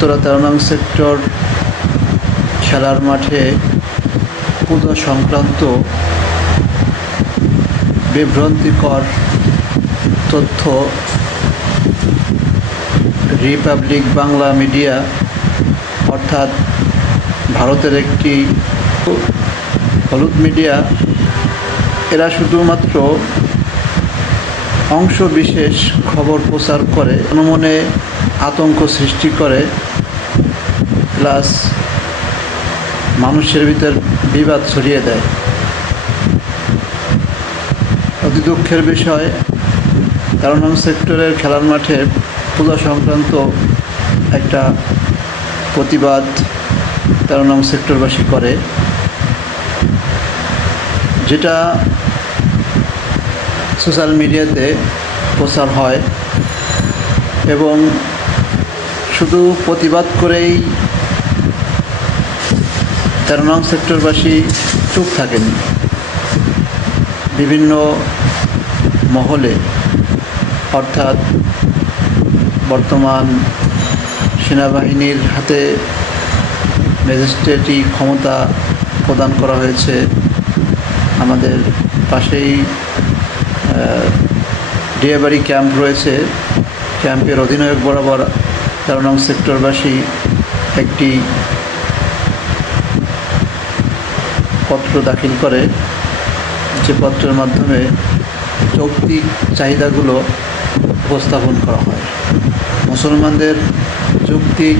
উত্তরা 13 নং সেক্টর খেলার মাঠে পূজা সংক্রান্ত বিভ্রান্তিকর তথ্য রিপাবলিক বাংলা মিডিয়া অর্থাৎ ভারতের একটি হলুদ মিডিয়া, এরা শুধুমাত্র অংশ বিশেষ খবর প্রচার করে, জনমনে আতঙ্ক সৃষ্টি করে, প্লাস মানুষের ভিতর বিবাদ ছড়িয়ে দেয়। অতি দুঃখের বিষয়, 13 নং সেক্টরের খেলার মাঠে পূজা সংক্রান্ত একটা প্রতিবাদ 13 নং সেক্টরবাসী করে, যেটা সোশ্যাল মিডিয়াতে প্রচার হয় এবং শুধু প্রতিবাদ করেই 13 নং সেক্টরবাসী চুপ থাকেনি। বিভিন্ন মহলে অর্থাৎ বর্তমান সেনাবাহিনীর হাতে ম্যাজিস্ট্রেটি ক্ষমতা প্রদান করা হয়েছে। আমাদের পাশেই ডিয়াবাড়ি ক্যাম্প রয়েছে, ক্যাম্পের অধিনায়ক বরাবর 13 নং সেক্টরবাসী একটি পত্র দাখিল করে, যে পত্রের মাধ্যমে যৌক্তিক চাহিদাগুলো উপস্থাপন করা হয়। মুসলমানদের যৌক্তিক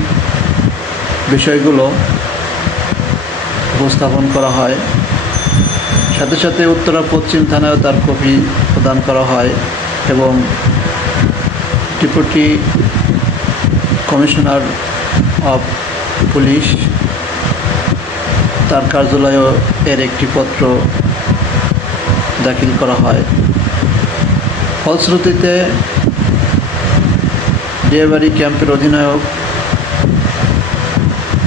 বিষয়গুলো উপস্থাপন করা হয়। সাথে সাথে উত্তরা পশ্চিম থানায়ও তার কপি প্রদান করা হয় এবং ডেপুটি কমিশনার অফ পুলিশ তার কার্যালয়েও এর একটি পত্র দাখিল করা হয়। ফলশ্রুতিতে ডিয়াবাড়ি ক্যাম্পের অধিনায়ক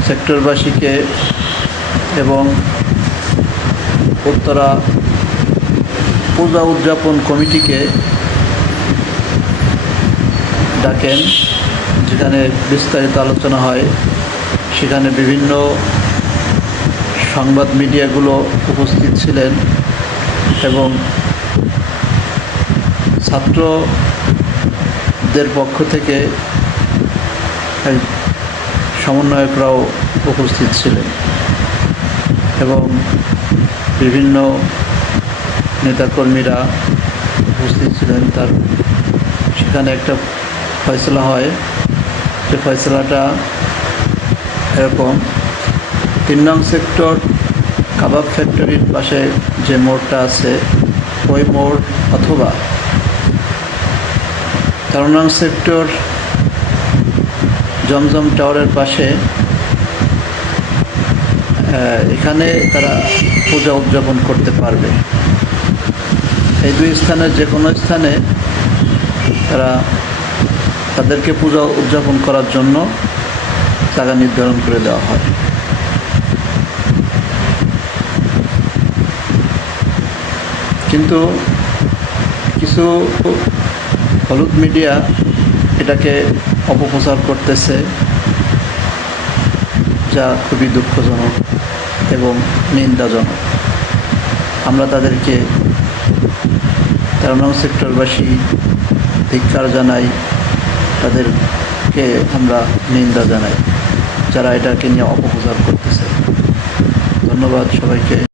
সেক্টরবাসীকে এবং উত্তরা পূজা উদযাপন কমিটিকে ডাকেন, যেখানে বিস্তারিত আলোচনা হয়। সেখানে বিভিন্ন সংবাদ মিডিয়াগুলো উপস্থিত ছিলেন এবং ছাত্রদের পক্ষ থেকে সমন্বয়করাও উপস্থিত ছিলেন এবং বিভিন্ন নেতাকর্মীরা উপস্থিত ছিলেন। সেখানে একটা ফয়সলা হয়, যে ফয়সলাটা এরকম: 3 নং সেক্টর কাবাব ফ্যাক্টরির পাশে যে মোড়টা আছে, ওই মোড় অথবা 13 নং সেক্টর জমজম টাওয়ারের পাশে, এখানে তারা পূজা উদযাপন করতে পারবে। এই দুই স্থানের যে কোনো স্থানে তাদেরকে পূজা উদযাপন করার জন্য জায়গা নির্ধারণ করে দেওয়া হয়। কিন্তু কিছু হলুদ মিডিয়া এটাকে অপপ্রচার করতেছে, যা খুবই দুঃখজনক এবং নিন্দাজনক। আমরা তাদেরকে 13 নং সেক্টরবাসী ধিক্কার জানাই, তাদেরকে আমরা নিন্দা জানাই যারা এটাকে নিয়ে অপপ্রচার করতেছে। ধন্যবাদ সবাইকে।